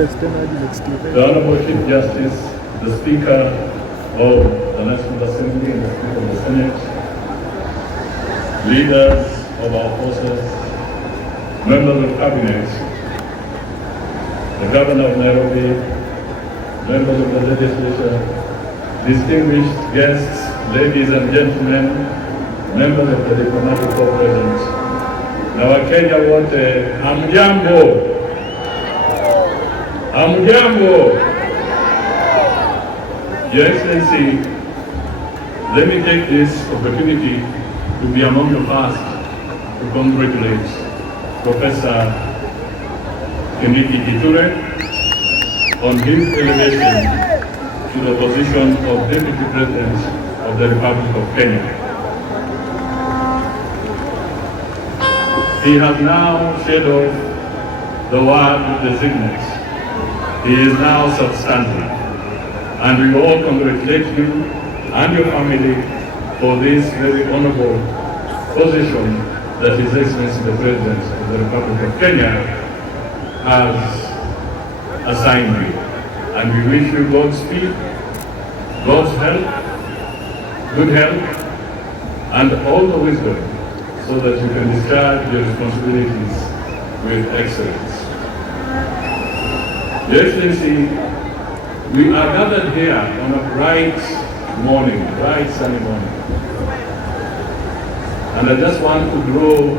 The Honorable Chief Justice, the Speaker of the National Assembly and the Speaker of the Senate, leaders of our forces, members of Cabinet, the Governor of Nairobi, members of the legislature, distinguished guests, ladies and gentlemen, members of the diplomatic corps present, na Wakenya wote, hamjambo. Hamjambo. Your Excellency, let me take this opportunity to be among the first to congratulate Professor Kindiki on his elevation to the position of Deputy President of the Republic of Kenya. He has now shed off the word designate. He is now substantive. And we all congratulate you and your family for this very honorable position that His Excellency the President of the Republic of Kenya has assigned you. And we wish you God's speed, God's help, good health, and all the wisdom so that you can discharge your responsibilities with excellence. Your Excellency, we are gathered here on a bright morning, bright sunny morning. And I just want to draw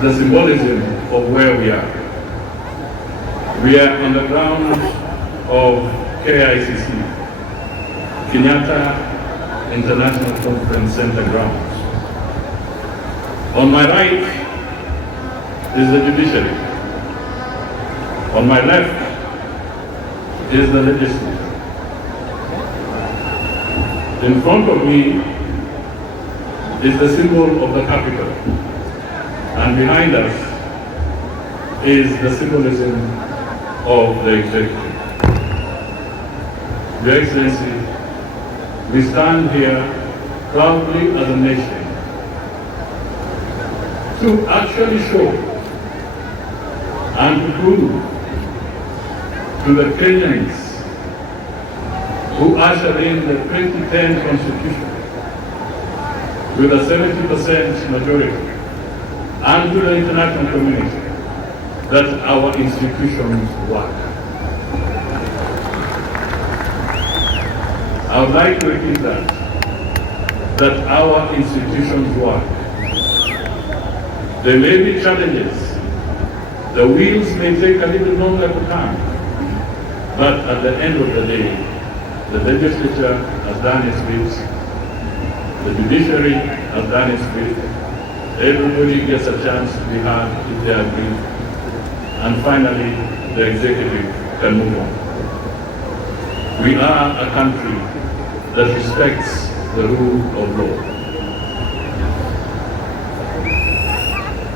the symbolism of where we are. We are on the grounds of KICC, Kenyatta International Conference Center grounds. On my right is the judiciary. On my left is the legislature. In front of me is the symbol of the capital, and behind us is the symbolism of the executive. Your Excellency, we stand here proudly as a nation to actually show and to prove to the Kenyans who ushered in the 2010 Constitution with a 70% majority, and to the international community that our institutions work. I would like to repeat that our institutions work. There may be challenges. The wheels may take a little longer to turn. But at the end of the day, the legislature has done its bit, the judiciary has done its bit, everybody gets a chance to be heard if they agree, and finally, the executive can move on. We are a country that respects the rule of law.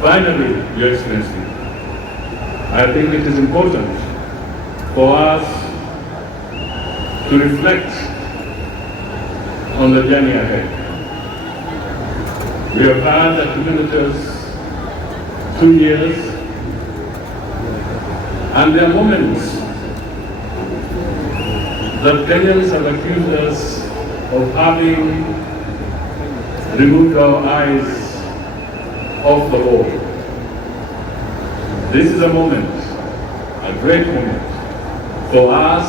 Finally, Your Excellency, I think it is important for us to reflect on the journey ahead. We have had a tumultuous 2 years, and there are moments that Kenyans have accused us of having removed our eyes off the ball. This is a moment, a great moment, for us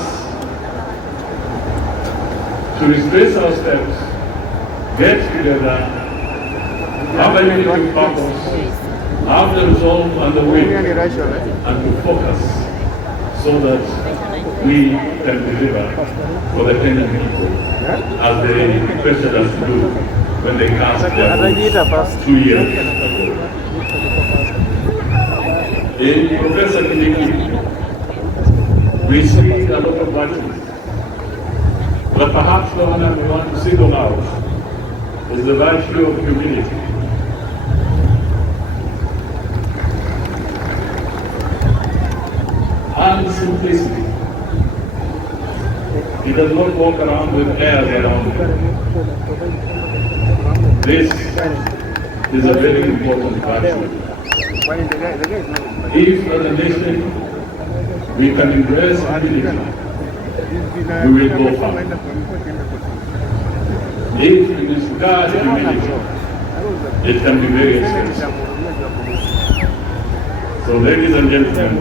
to retrace our steps, get together, have a unity purpose, have the resolve and the will, and to focus so that we can deliver for the Kenyan people as they requested us to do when they cast their votes 2 years ago. In Professor Kindiki, we see a lot of virtues, but perhaps the one that we want to single out is the virtue of humility. And simplicity. He does not walk around with airs around him. This is a very important virtue. If as a nation we can embrace humility, we will go far. If we disregard humility, it can be very expensive. So ladies and gentlemen,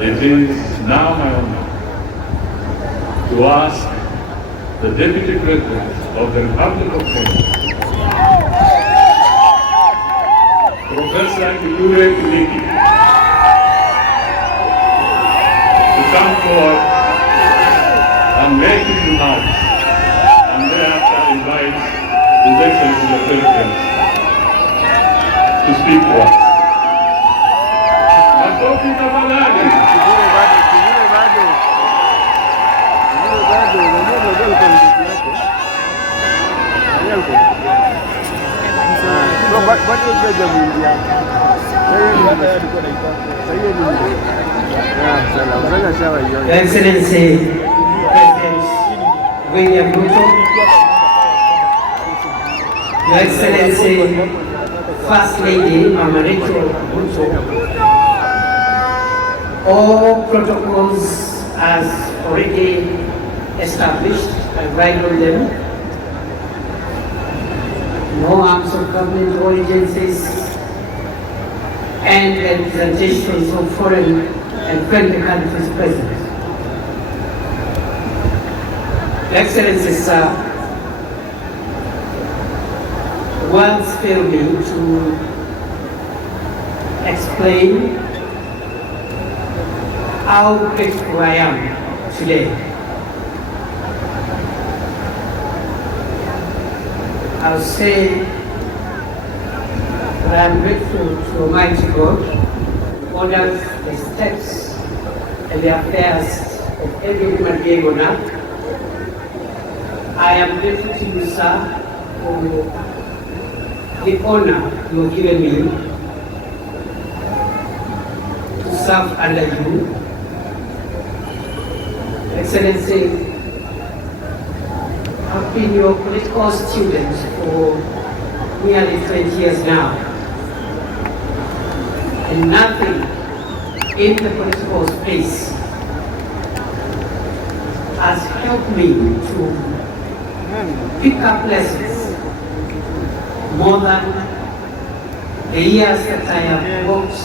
it is now my honor to ask the Deputy President of the Republic of Kenya, Professor Kindiki, to come forward and make his remarks, and thereafter invite His Excellency the President to speak to us. Makofi tafadhali. Your Excellency President William Ruto, Your Excellency First Lady Mama Ruto, all protocols as already established, I write on them. No arms of government or agencies and representations of foreign and friendly countries present. Excellency, sir, words fail me to explain how grateful I am today. I'll say that I'm grateful to Almighty God who orders the steps and the affairs of every human being on earth. I am grateful to you, sir, for the honor you have given me to serve under you. Excellency, I've been your political student for nearly 20 years now, and nothing in the political space has helped me to pick up lessons more than the years that I have worked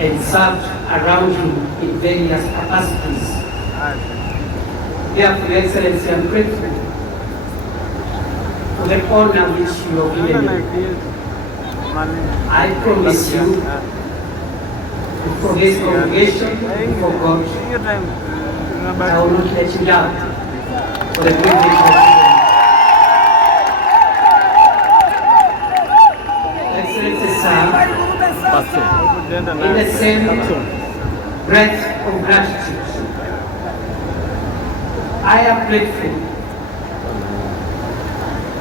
and served around you in various capacities. Therefore, Your Excellency, I'm grateful for the honor which you have given me. I promise you, for this congregation, for God, I will not let you down for the privilege of Excellency, sir, in the same breath of gratitude, I am grateful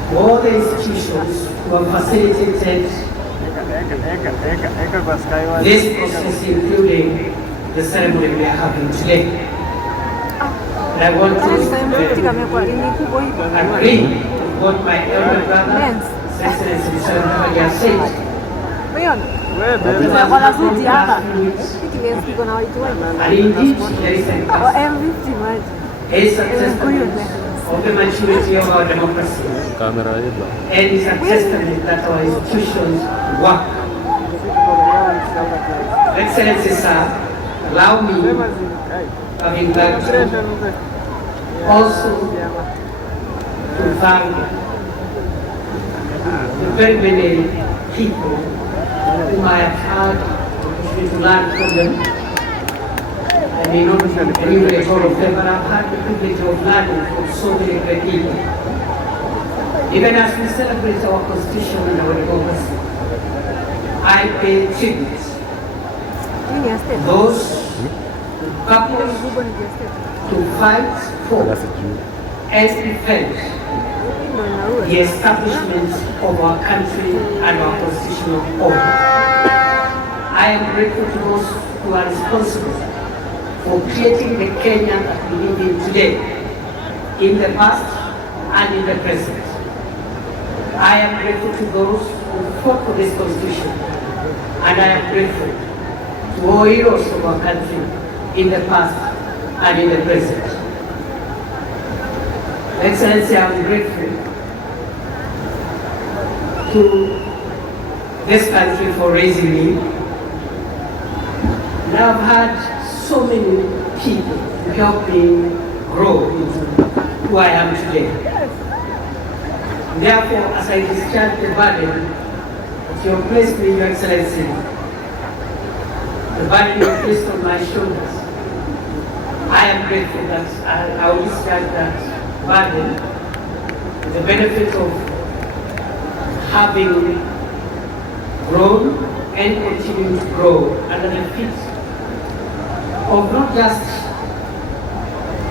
for all the institutions who have facilitated this process, including the ceremony we are having today. And I want to agree with what my elder brother, His Excellency Mr. Ruto has said. And indeed, there is a testament of the maturity of our democracy, and it's a testament that our institutions work. Excellency, sir, allow me, having gratitude, also to thank the very many people whom I have had to learn from them. I may not enumerate all of them, but I've had the privilege of learning from so many great people. Even as we celebrate our Constitution and our democracy, I pay tribute to those who purpose to fight for and defend the establishment of our country and our constitutional order. I am grateful to those who are responsible for creating the Kenya that we live in today, in the past and in the present. I am grateful to those who fought for this constitution and I am grateful to all heroes of our country in the past and in the present. Excellency, I am grateful to this country for raising me. And I've had so many people to help me grow into who I am today. Therefore, as I discharge the burden that you have placed me, Your Excellency, the burden you have placed on my shoulders, I am grateful that I will discharge that burden with the benefit of having grown and continuing to grow under the feet of not just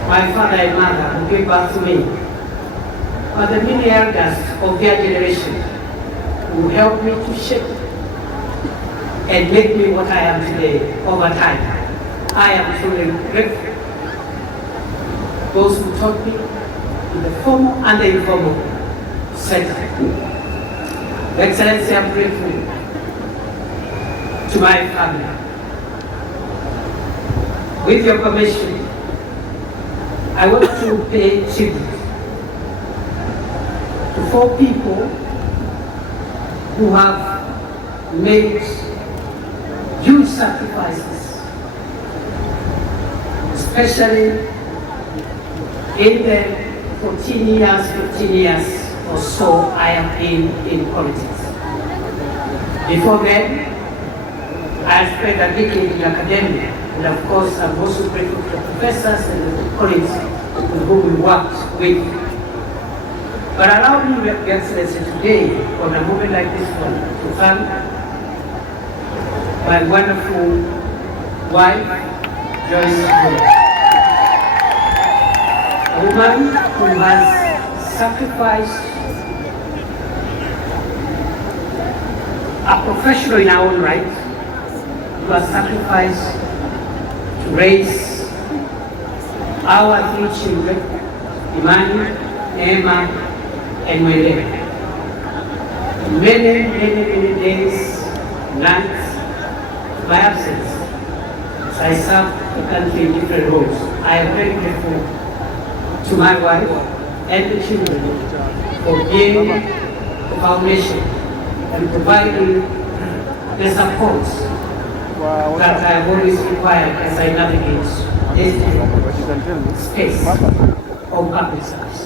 my father and mother who gave birth to me, but the many elders of their generation who helped me to shape and make me what I am today over time. I am truly grateful. Those who taught me in the formal and the informal setting. Excellency, I'm grateful to my family. With your permission, I want to pay tribute to 4 people who have made huge sacrifices, especially in the 15 years or so I have been in politics. Before then, I spent a decade in academia, and of course I'm also grateful to the professors and the colleagues with whom we worked with. But allow me, Your Excellency, today, on a moment like this one, to thank my wonderful wife, Joyce Ruto, a woman who has sacrificed, a professional in our own right, who has sacrificed to raise our 3 children, Imani, Emma, and Wele. Many days, nights, my absence, as I served the country in different roles. I am very grateful to my wife and the children for being the foundation and providing the support that I have always required as I navigate this space of public service.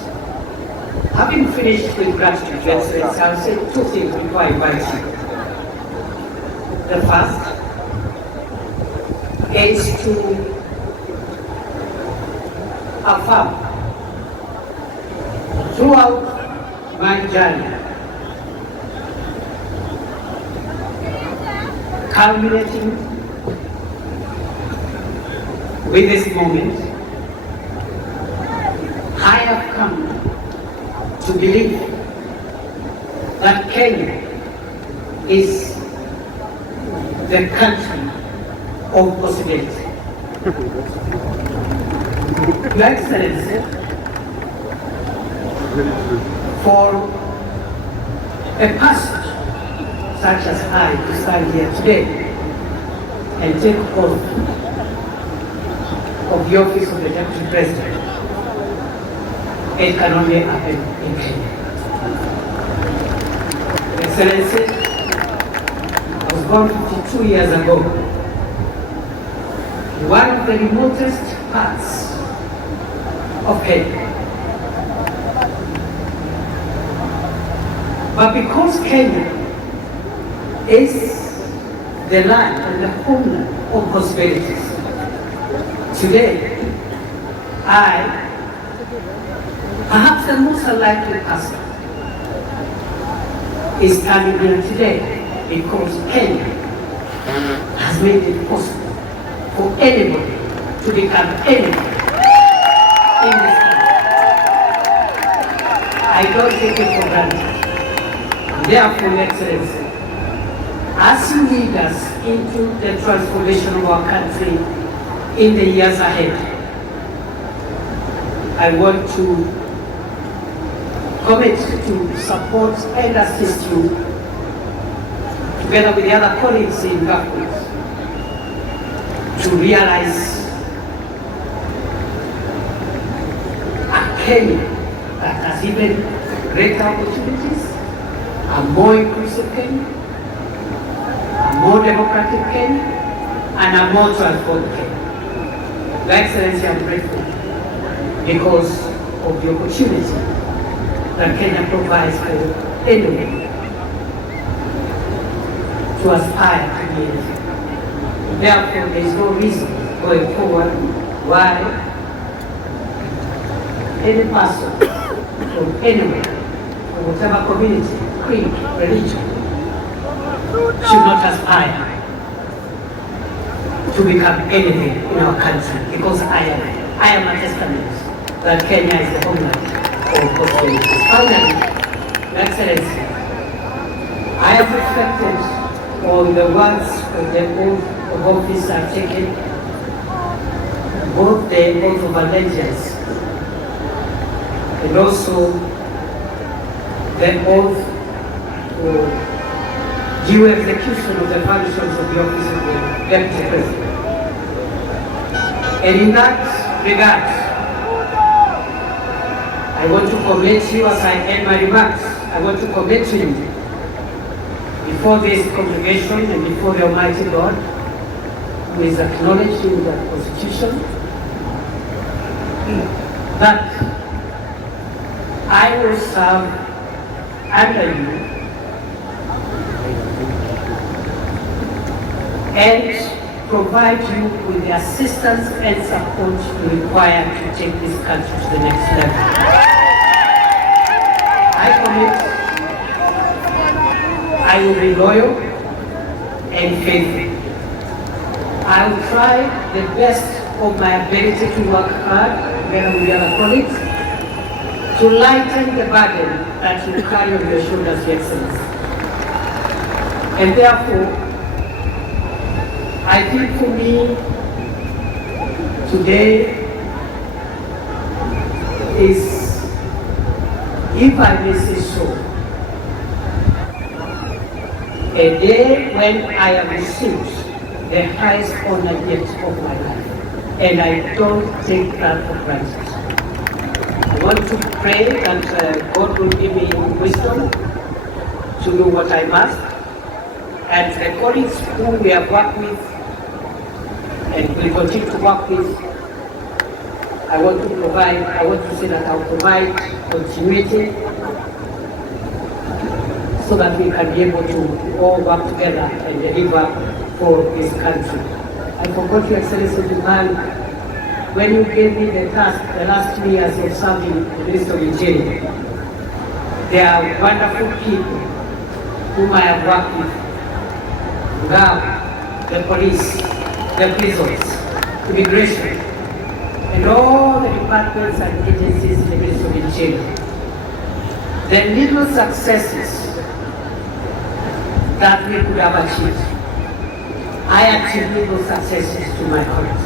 Having finished with gratitude, I'll say 2 things before I invite you. The first is to affirm throughout my journey, culminating with this moment, I have come to believe that Kenya is the country of possibility. Your Excellency, for a person such as I to stand here today and take oath of the office of the Deputy President, it can only happen in Kenya. Excellency, I was born 52 years ago. One of the remotest parts of Kenya. But because Kenya is the land and the homeland of possibilities, today I, perhaps the most unlikely person, is standing here today because Kenya has made it possible for anybody to become anybody in this country. I don't take it for granted. Therefore, Your Excellency, as you lead us into the transformation of our country in the years ahead, I want to commit to support and assist you to together with the other colleagues in government, to realize a Kenya that has even greater opportunities, a more inclusive Kenya, a more democratic Kenya, and a more transformed Kenya. Your Excellency, I'm grateful because of the opportunity that Kenya provides for anyone to aspire to be anything. Therefore, there is no reason going forward why any person from anywhere, from whatever community, creed, religion, should not aspire to become anything in our country, because I am a testament that Kenya is the homeland of prosperity. Finally, Your Excellency, I have reflected on the words of the oath of office I've taken, both the oath of allegiance and also the oath for due execution of the functions of the office of the Deputy President. And in that regard, I want to commit you as I end my remarks. I want to commit to you before this congregation and before the Almighty God, who is acknowledged in the Constitution, that I will serve under you and provide you with the assistance and support you require to take this country to the next level. I commit I will be loyal and faithful. I will try the best of my ability to work hard together with the other colleagues to lighten the burden that you carry on your shoulders, Your Excellency. And therefore, I think for me, today is, if I may say so, a day when I have received the highest honor yet of my life. And I don't take that for granted. I want to pray that God will give me wisdom to do what I must. And the colleagues who we have worked with and will continue to work with, I want to say that I'll provide continuity so that we can be able to all work together and deliver for this country. I forgot, Your Excellency, to thank, when you gave me the task, the last 2 years of serving the Ministry of Interior, there are wonderful people whom I have worked with. Now, the police, the prisons, immigration, and all the departments and agencies in the Ministry of Interior. The little successes that we could have achieved, I attribute those successes to my colleagues.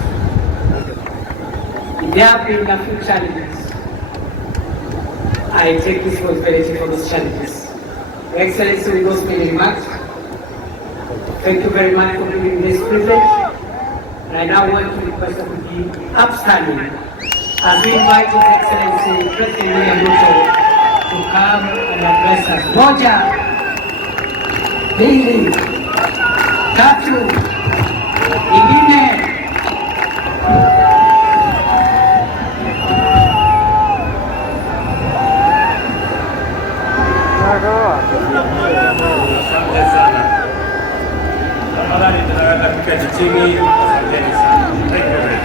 There have been a few challenges. I take responsibility for those challenges. Your Excellency, with those many remarks, thank you very much for giving me this privilege. And I now want to request that we be upstanding as we invite His Excellency President William Ruto to come and address us. Moja, mbili, tatu, ingine. Asante sana. Tafadhali tunaweza kuketi chini. Asanteni sana. Thank you very much.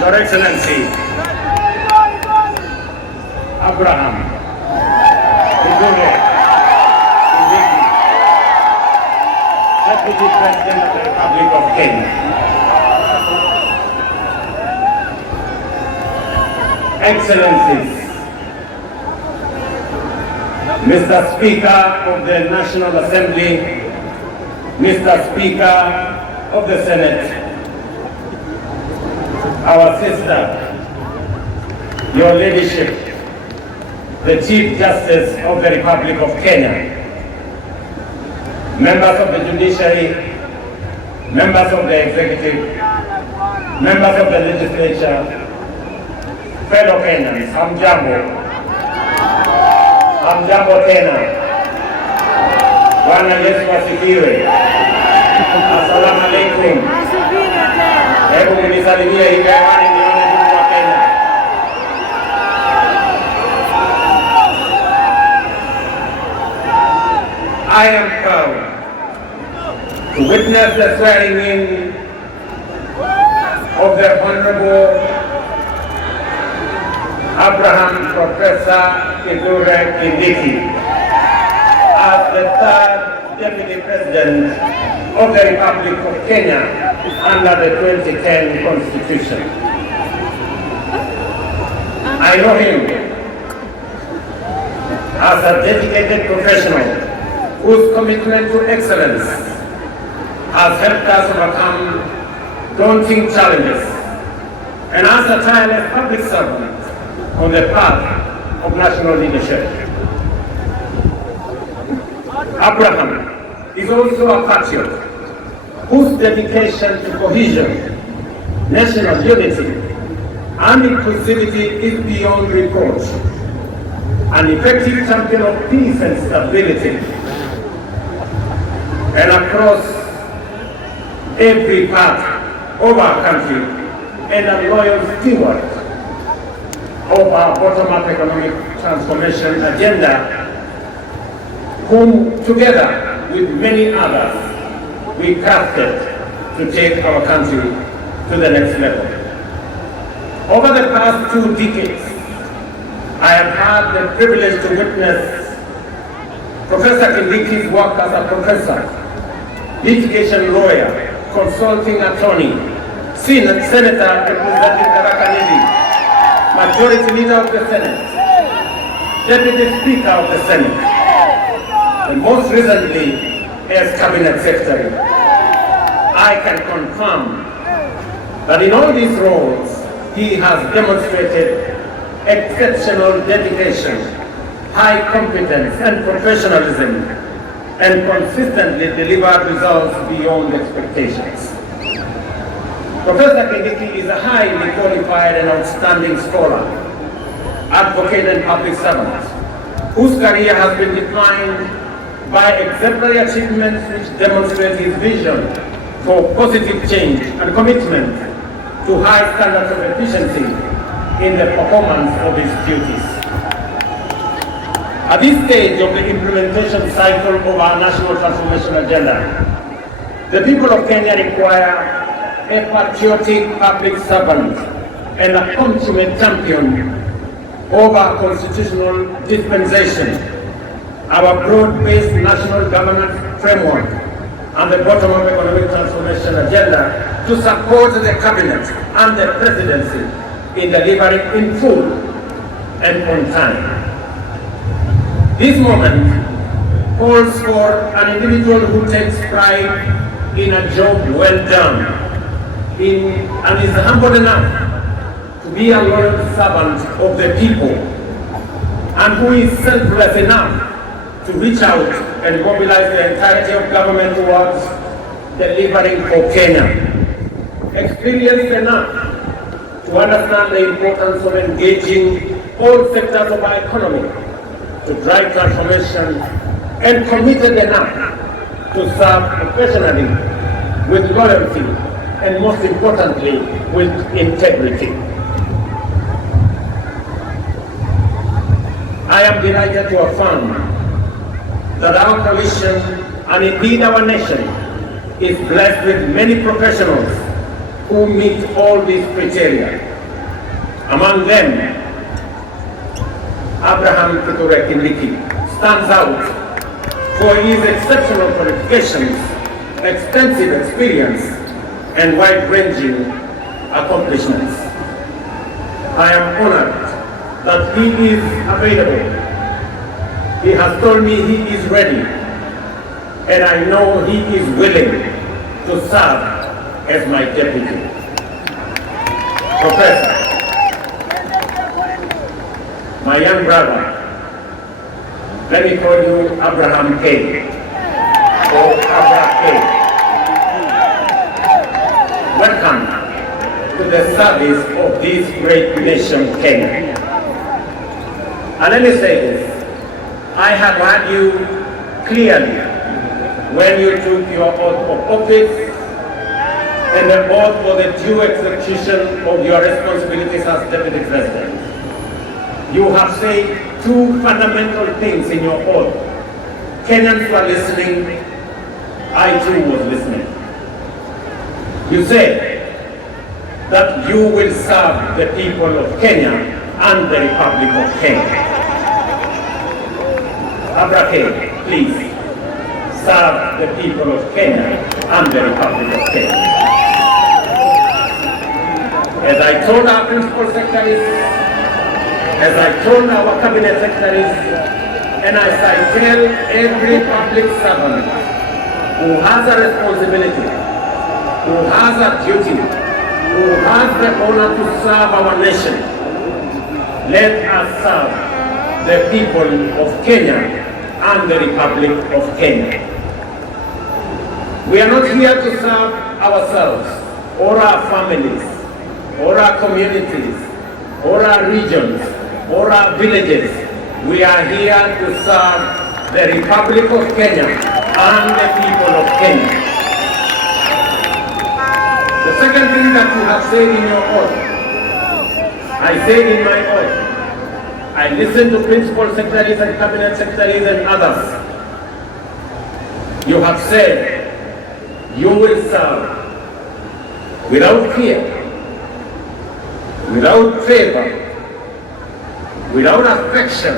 Your Excellency, Abraham, Kindiki, Deputy President of the Republic of Kenya. Excellencies, Mr. Speaker of the National Assembly, Mr. Speaker of the Senate, our sister, your leadership, the Chief Justice of the Republic of Kenya, members of the judiciary, members of the executive, members of the legislature, fellow Kenyans, hamjambo. Hamjambo tena. Bwana Yesu asifiwe. Asalamu alaikum. Hebu mnisalimie hivi hewani nione ndugu wa Kenya. I am proud to witness the swearing in of the Honorable Abraham Professor Kindiki as the third Deputy President of the Republic of Kenya under the 2010 Constitution. I know him as a dedicated professional whose commitment to excellence has helped us overcome daunting challenges, and as a tireless public servant on the path of national leadership. Abraham is also a patriot whose dedication to cohesion, national unity, and inclusivity is beyond reproach. An effective champion of peace and stability, and across every part of our country, and a loyal steward of our bottom-up economic transformation agenda, whom together with many others we crafted to take our country to the next level. Over the past 2 decades, I have had the privilege to witness Professor Kindiki's work as a professor, litigation lawyer, consulting attorney, senator representing Tharaka-Nithi, majority leader of the Senate, deputy speaker of the Senate, and most recently as cabinet secretary. I can confirm that in all these roles, he has demonstrated exceptional dedication, high competence and professionalism, and consistently delivered results beyond expectations. Professor Kindiki is a highly qualified and outstanding scholar, advocate and public servant, whose career has been defined by exemplary achievements which demonstrate his vision for positive change and commitment to high standards of efficiency in the performance of his duties. At this stage of the implementation cycle of our national transformation agenda, the people of Kenya require a patriotic public servant and a consummate champion of our constitutional dispensation, our broad-based national governance framework, and the bottom-up economic transformation agenda to support the cabinet and the presidency in delivering in full and on time. This moment calls for an individual who takes pride in a job well done, and is humble enough to be a loyal servant of the people, and who is selfless enough to reach out and mobilize the entirety of government towards delivering for Kenya. Experienced enough to understand the importance of engaging all sectors of our economy to drive transformation, and committed enough to serve professionally, with loyalty, and most importantly, with integrity. I am delighted to affirm that our coalition, and indeed our nation, is blessed with many professionals who meet all these criteria. Among them, Abraham Kindiki stands out for his exceptional qualifications, extensive experience, and wide-ranging accomplishments. I am honored that he is available. He has told me he is ready, and I know he is willing to serve as my deputy. Professor, my young brother, let me call you Abraham K. or Abraham K. Welcome to the service of this great nation, Kenya. And let me say this, I have heard you clearly when you took your oath of office and the oath for the due execution of your responsibilities as Deputy President. You have said two fundamental things in your oath. Kenyans were listening, I too was listening. You said that you will serve the people of Kenya and the Republic of Kenya. Abraham, please serve the people of Kenya and the Republic of Kenya. As I told our principal secretaries, as I told our cabinet secretaries, and as I tell every public servant who has a responsibility, who has a duty, who has the honor to serve our nation, let us serve the people of Kenya and the Republic of Kenya. We are not here to serve ourselves or our families or our communities or our regions or our villages. We are here to serve the Republic of Kenya and the people of Kenya. The second thing that you have said in your oath, I said in my oath, I listened to principal secretaries and cabinet secretaries and others. You have said you will serve without fear, without favor, without affection,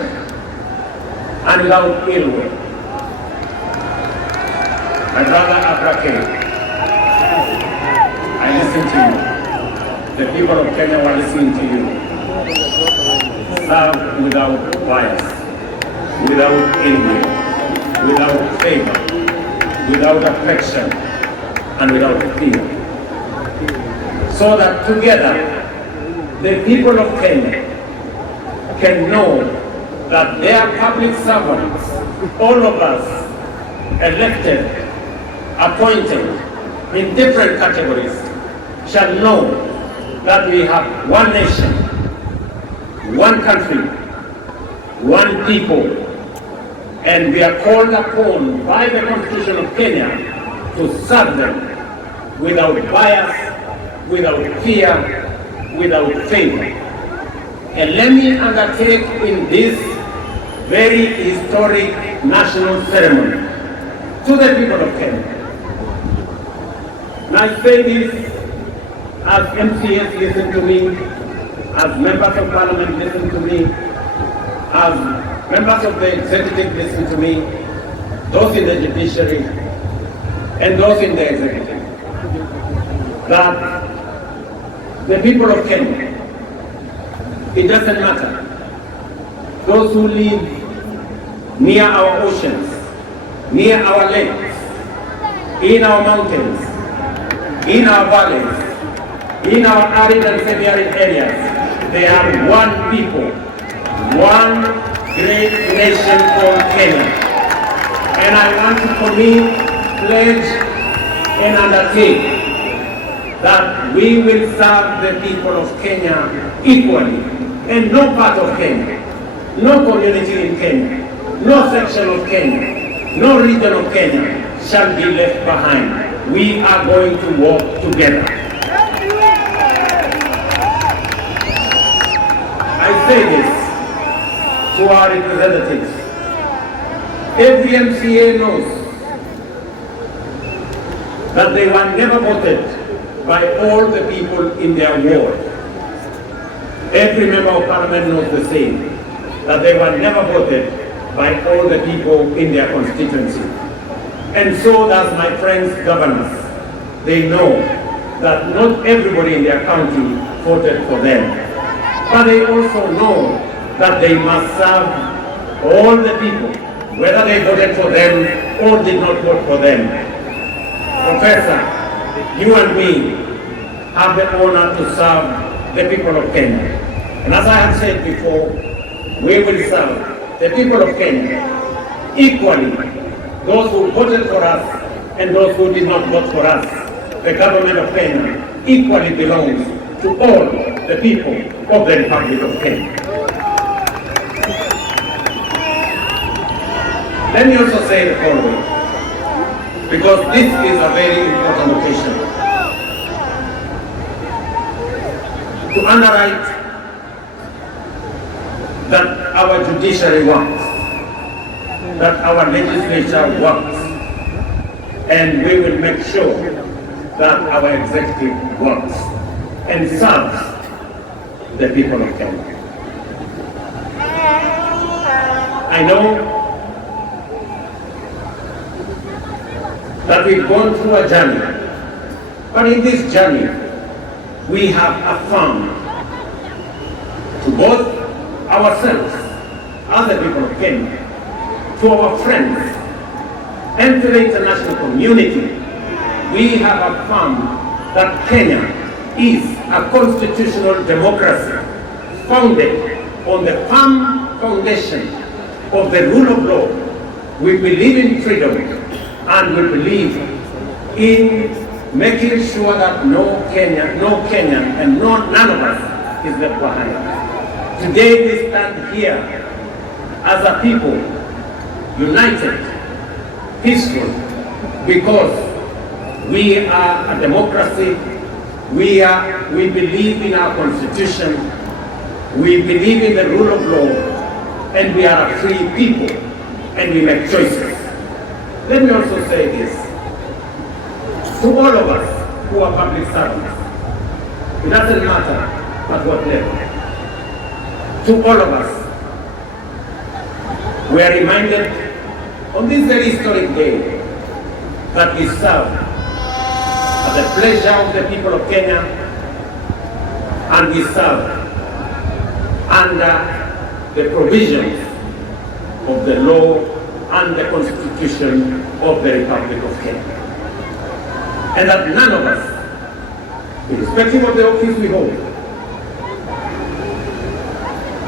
and without ill will. My brother Abraham, I listen to you. The people of Kenya were listening to you. Serve without bias, without ill will, without favor, without affection, and without fear. So that together, the people of Kenya can know that their public servants, all of us, elected, appointed in different categories, shall know that we have one nation, one country, one people, and we are called upon by the Constitution of Kenya to serve them without bias, without fear, without favor. And let me undertake in this very historic national ceremony to the people of Kenya. And I say this as MCS listen to me, as members of parliament listen to me, as members of the executive listen to me, those in the judiciary, and those in the executive, that the people of Kenya, it doesn't matter. Those who live near our oceans, near our lakes, in our mountains, in our valleys, in our arid and semi-arid areas, they are one people, one great nation called Kenya. And I want to commit, pledge, and undertake that we will serve the people of Kenya equally, and no part of Kenya, no community in Kenya, no section of Kenya, no region of Kenya shall be left behind. We are going to work together. I say this to our representatives. Every MCA knows that they were never voted by all the people in their ward. Every member of parliament knows the same, that they were never voted by all the people in their constituency. And so does my friends governors. They know that not everybody in their county voted for them. But they also know that they must serve all the people, whether they voted for them or did not vote for them. Professor, you and me have the honor to serve the people of Kenya. And as I have said before, we will serve the people of Kenya equally, those who voted for us and those who did not vote for us. The government of Kenya equally belongs to all the people of the Republic of Kenya. Let me also say the following, because this is a very important occasion. To underwrite that our judiciary works, that our legislature works, and we will make sure that our executive works and serves the people of Kenya. I know that we've gone through a journey, but in this journey, we have affirmed to both ourselves as the people of Kenya, to our friends, and to the international community, we have affirmed that Kenya is a constitutional democracy founded on the firm foundation of the rule of law. We believe in freedom, and we believe in making sure that no Kenyan and none of us is left behind. Today we stand here as a people, united, peaceful, because we are a democracy. We believe in our constitution. We believe in the rule of law, and we are a free people, and we make choices. Let me also say this to all of us who are public servants. It doesn't matter at what level. To all of us, we are reminded on this very historic day that we serve at the pleasure of the people of Kenya, and we serve under the provisions of the law and the Constitution of the Republic of Kenya. And that none of us, irrespective of the office we hold,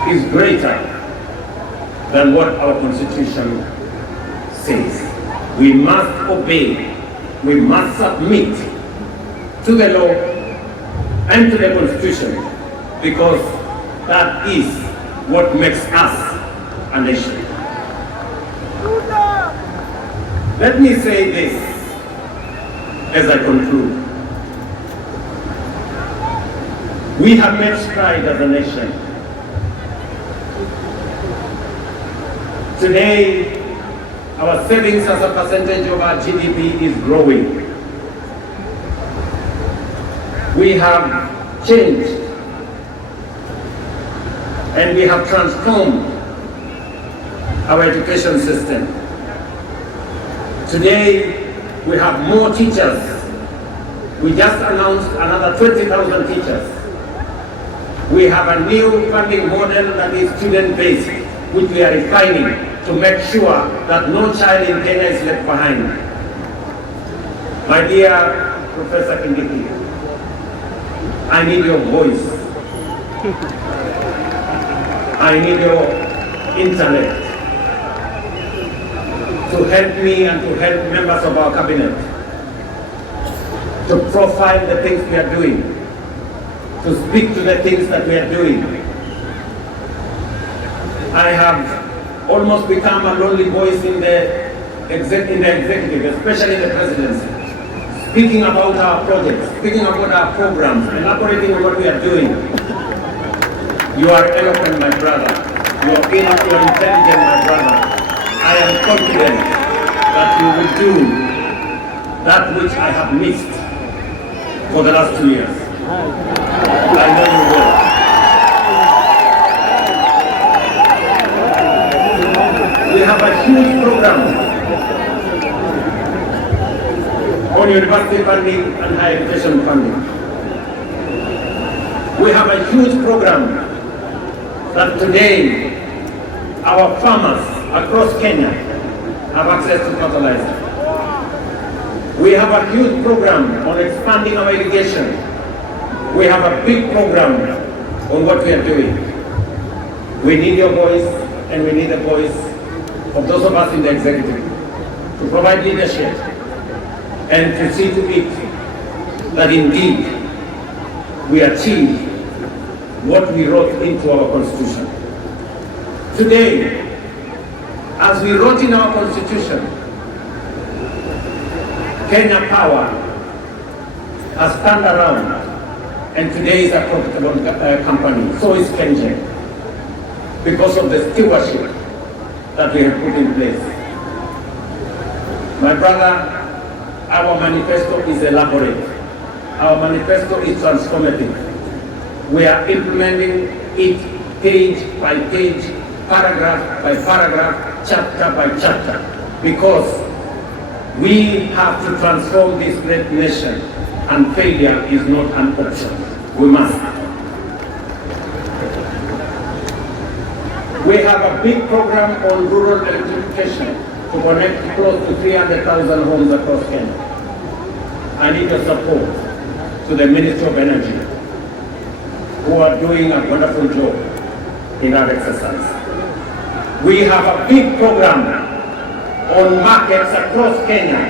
is greater than what our Constitution says. We must obey, we must submit to the law and to the Constitution, because that is what makes us a nation. Let me say this as I conclude. We have made strides as a nation. Today, our savings as a percentage of our GDP is growing. We have changed and we have transformed our education system. Today, we have more teachers. We just announced another 20,000 teachers. We have a new funding model that is student-based, which we are refining to make sure that no child in Kenya is left behind. My dear Professor Kindiki, I need your voice. I need your intellect to help me and to help members of our cabinet to profile the things we are doing, to speak to the things that we are doing. I have almost become a lonely voice in the executive, especially the presidency, speaking about our projects, speaking about our programs, elaborating on what we are doing. You are eloquent, my brother. You are intelligent, my brother. I am confident that you will do that which I have missed for the last 2 years. I know you will. We have a huge program on university funding and higher education funding. We have a huge program that today our farmers across Kenya have access to fertilizer. We have a huge program on expanding our irrigation. We have a big program on what we are doing. We need your voice, and we need the voice of those of us in the executive to provide leadership and to see to it that indeed we achieve what we wrote into our Constitution. Today, as we wrote in our Constitution, Kenya Power has turned around and today is a profitable company. So is Kengen, because of the stewardship that we have put in place. My brother, our manifesto is elaborate. Our manifesto is transformative. We are implementing it page by page, paragraph by paragraph, chapter by chapter, because we have to transform this great nation, and failure is not an option. We must. We have a big program on rural electrification to connect close to 300,000 homes across Kenya. I need your support to the Ministry of Energy, who are doing a wonderful job in our exercise. We have a big program on markets across Kenya.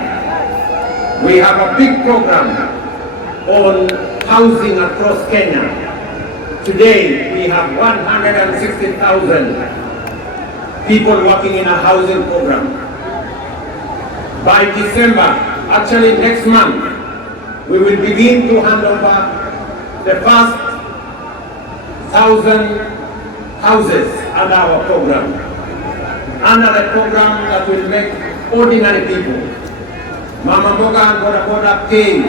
We have a big program on housing across Kenya. Today, we have 160,000 people working in a housing program. By December, actually next month, we will begin to hand over the first 1,000 houses under our program. Under the program that will make ordinary people, Mama Mboga and Boda Boda, pay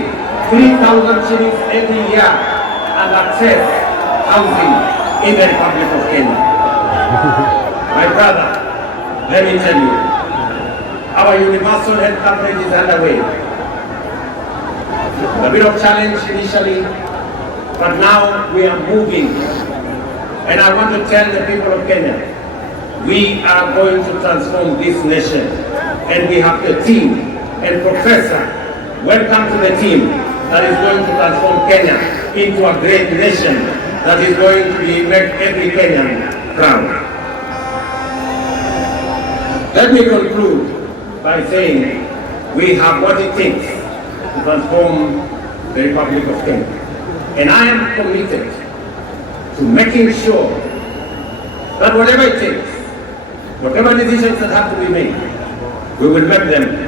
3,000 shillings every year and access housing in the Republic of Kenya. My brother, let me tell you, our universal health coverage is underway. A bit of challenge initially, but now we are moving. And I want to tell the people of Kenya, we are going to transform this nation. And we have the team. And Professor, welcome to the team that is going to transform Kenya into a great nation that is going to make every Kenyan proud. Let me conclude by saying we have what it takes to transform the Republic of Kenya. And I am committed to making sure that whatever it takes, whatever decisions that have to be made, we will make them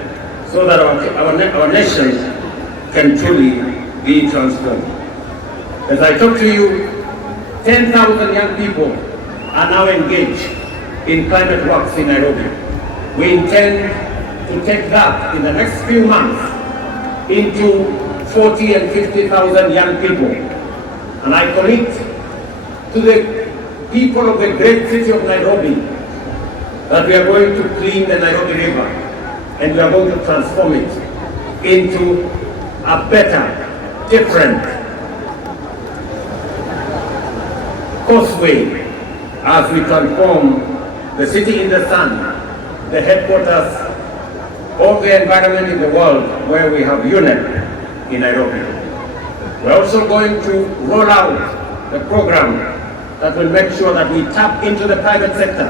so that our nation can truly be transformed. As I talk to you, 10,000 young people are now engaged in climate works in Nairobi. We intend to take that in the next few months into 40 and 50,000 young people. And I commit to the people of the great city of Nairobi that we are going to clean the Nairobi River and we are going to transform it into a better, different causeway as we transform the city in the sun, the headquarters of the environment in the world where we have UNEP in Nairobi. We're also going to roll out the program that will make sure that we tap into the private sector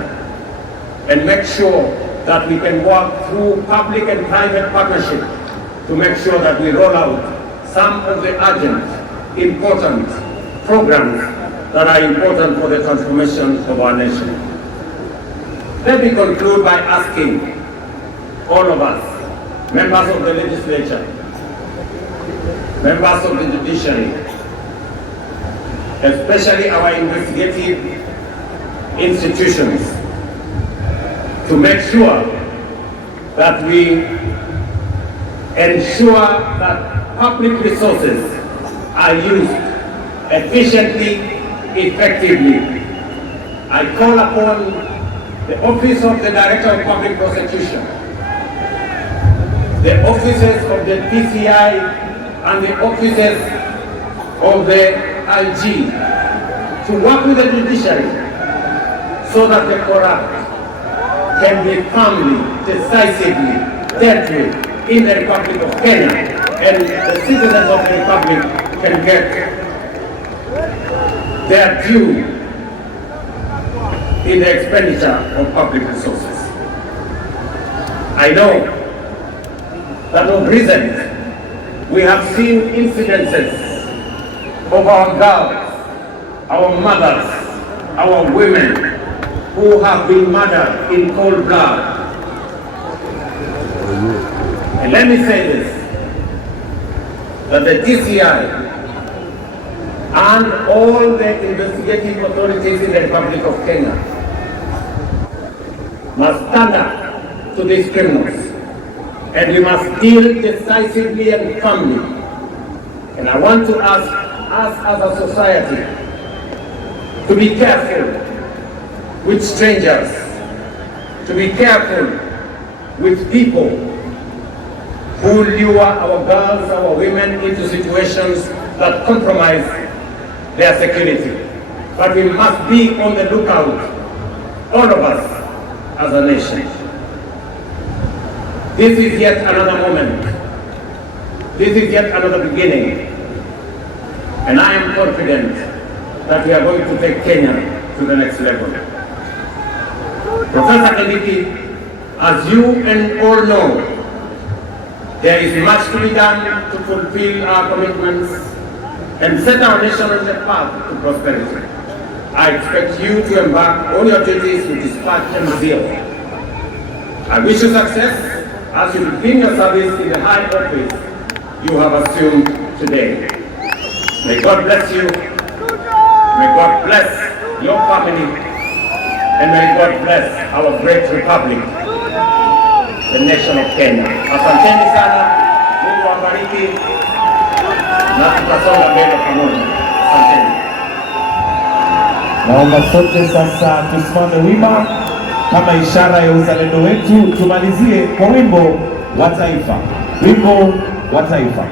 and make sure that we can work through public and private partnership to make sure that we roll out some of the urgent, important programs that are important for the transformation of our nation. Let me conclude by asking all of us, members of the legislature, members of the judiciary, especially our investigative institutions, to make sure that we ensure that public resources are used efficiently, effectively. I call upon the Office of the Director of Public Prosecution, the offices of the PCI and the offices of the IG to work with the judiciary so that the corrupt can be firmly, decisively dealt with in the Republic of Kenya, and the citizens of the Republic can get their due in the expenditure of public resources. I know that of recent we have seen incidences of our girls, our mothers, our women who have been murdered in cold blood. And let me say this, that the DCI and all the investigative authorities in the Republic of Kenya must stand up to these criminals, and we must deal decisively and firmly. And I want to ask us as a society to be careful with strangers, to be careful with people who lure our girls, our women into situations that compromise their security. But we must be on the lookout, all of us as a nation. This is yet another moment. This is yet another beginning. And I am confident that we are going to take Kenya to the next level. Professor Kindiki, as you and all know, there is much to be done to fulfill our commitments and set our nation on the path to prosperity. I expect you to embark on your duties with dispatch and zeal. I wish you success as you begin your service in the high office you have assumed today. May God bless you. May God bless your family. And may God bless our great republic, the nation of Kenya. Asanteni sana, Mungu awabariki na tutasonga mbele pamoja. Asanteni. Naomba sote sasa tusimame wima kama ishara ya uzalendo wetu. Tumalizie kwa wimbo wa taifa. Wimbo wa taifa.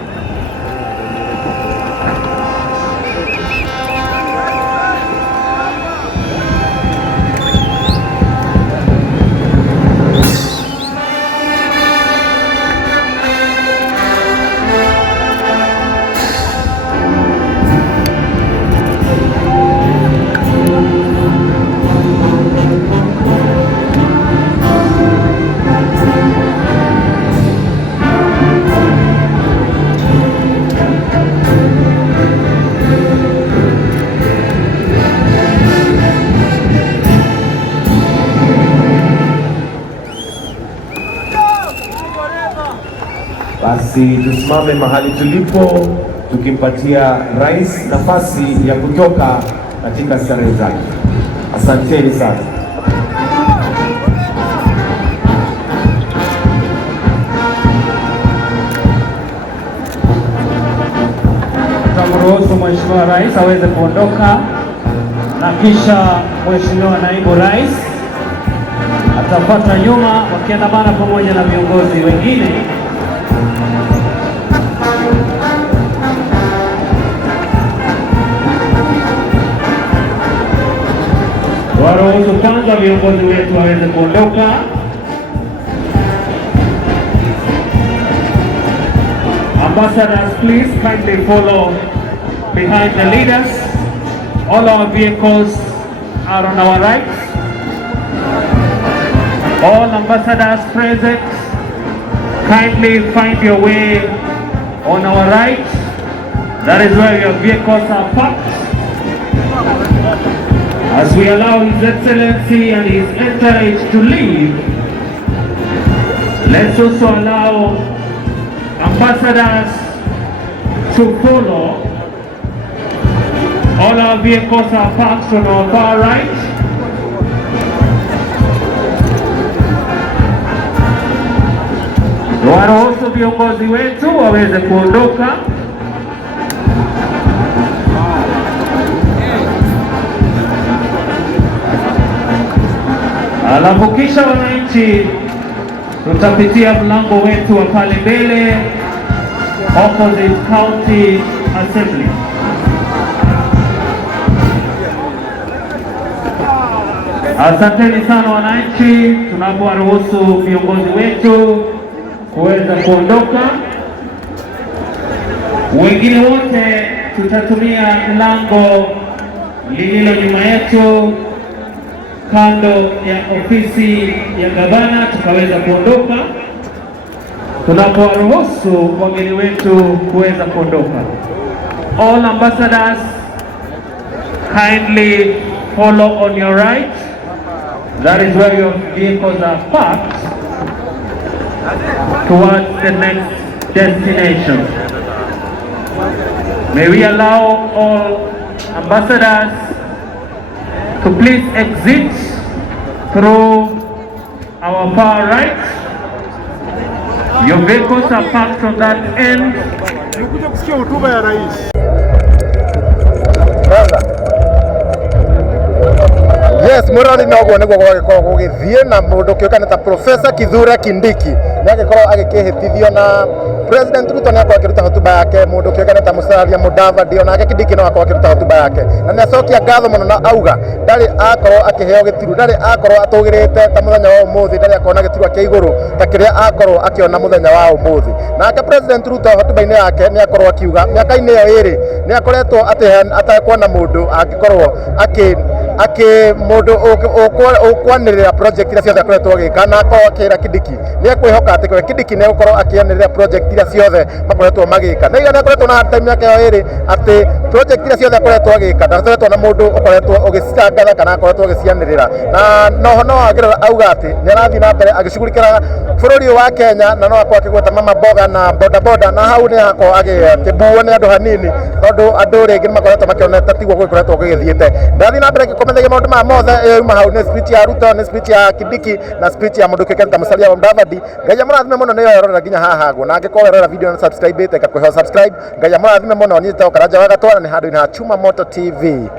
Basi tusimame mahali tulipo tukimpatia rais nafasi ya kutoka katika starehe zake. Asanteni sana. Tutamruhusu Mheshimiwa Rais aweze kuondoka na kisha Mheshimiwa Naibu Rais atafuata nyuma wakiandamana pamoja na viongozi wengine. Waruhusu kwanza viongozi wetu waweze kuondoka. Ambassadors, please kindly follow behind the leaders. All our vehicles are on our right. All ambassadors present, kindly find your way on our right. That is where your vehicles are parked. As we allow His Excellency and His entourage to leave, let's also allow ambassadors to follow. All our vehicles are parked on our far right. Waruhusu viongozi wetu waweze kuondoka. Alafu kisha wananchi tutapitia mlango wetu wa pale mbele, opposite County Assembly. Asanteni sana wananchi, tunapowaruhusu viongozi wetu kuweza kuondoka. Wengine wote tutatumia lango lililo nyuma yetu kando ya ofisi ya gavana tukaweza kuondoka, tunapowaruhusu wageni wetu kuweza kuondoka. All ambassadors kindly follow on your right. That is where your vehicles are parked towards the next destination. May we allow all ambassadors to please exit through our far right. Your vehicles are parked on that end. Yes, murani noguo niguo gwagikorwo gugithie na mundu kiukana ta Professor Kithure Kindiki ni agikorwo agikihitithio na President Ruto ni akorwo akiruta hotuba yake, mundu kiukana ta Musalia Mudavadi onake Kindiki no akorwo akiruta hotuba yake, na ni acokia ngatho muno na auga ndari akorwo akiheo gitiru, ndari akorwo atugirite ta muthenya wa umuthi, ndari akorwo na gitiru akia iguru ta kiria akorwo akiona muthenya wa umuthi. Nake President Ruto hotuba-ini yake ni akorwo akiuga miaka-ini iyo iri ni akoretwo atakuona mundu angikorwo mundu ukwanirira project iria ciothe akoretwo agika, na akorwo akira Kindiki ni ekwihoka ati Kindiki ni gukorwo akianirira project iria ciothe makoretwo magika, na igana akoretwo na time yake yo iri ati project iria ciothe akoretwo agika ndakoretwo na mundu ukoretwo ugicangatha kana akoretwo agicianirira, na noho no agirira auga ati ni arathi na mbere agicugurikira bururi wa Kenya, na no akorwo akigweta mama boga na boda boda, na hau ni akorwo agikibuo ni andu hanini tondu andu ringi makoretwo makioneta tiguo gwikoretwo gugithiite. Ndathi na mbere ngikomethegia maundu ma mothe uma hau ni speech ya Ruto, ni speech ya Kindiki na speech ya mundu kiukana ta Musalia Mudavadi. Ngai amurathime muno ni yorora nginya haha guo, na angĩkorwo werora video na subscribe ite ngakũhe subscribe. Ngai amurathime muno, ni ta Karanja wa Gatwara, ni handu-inĩ ha Chuma Moto TV.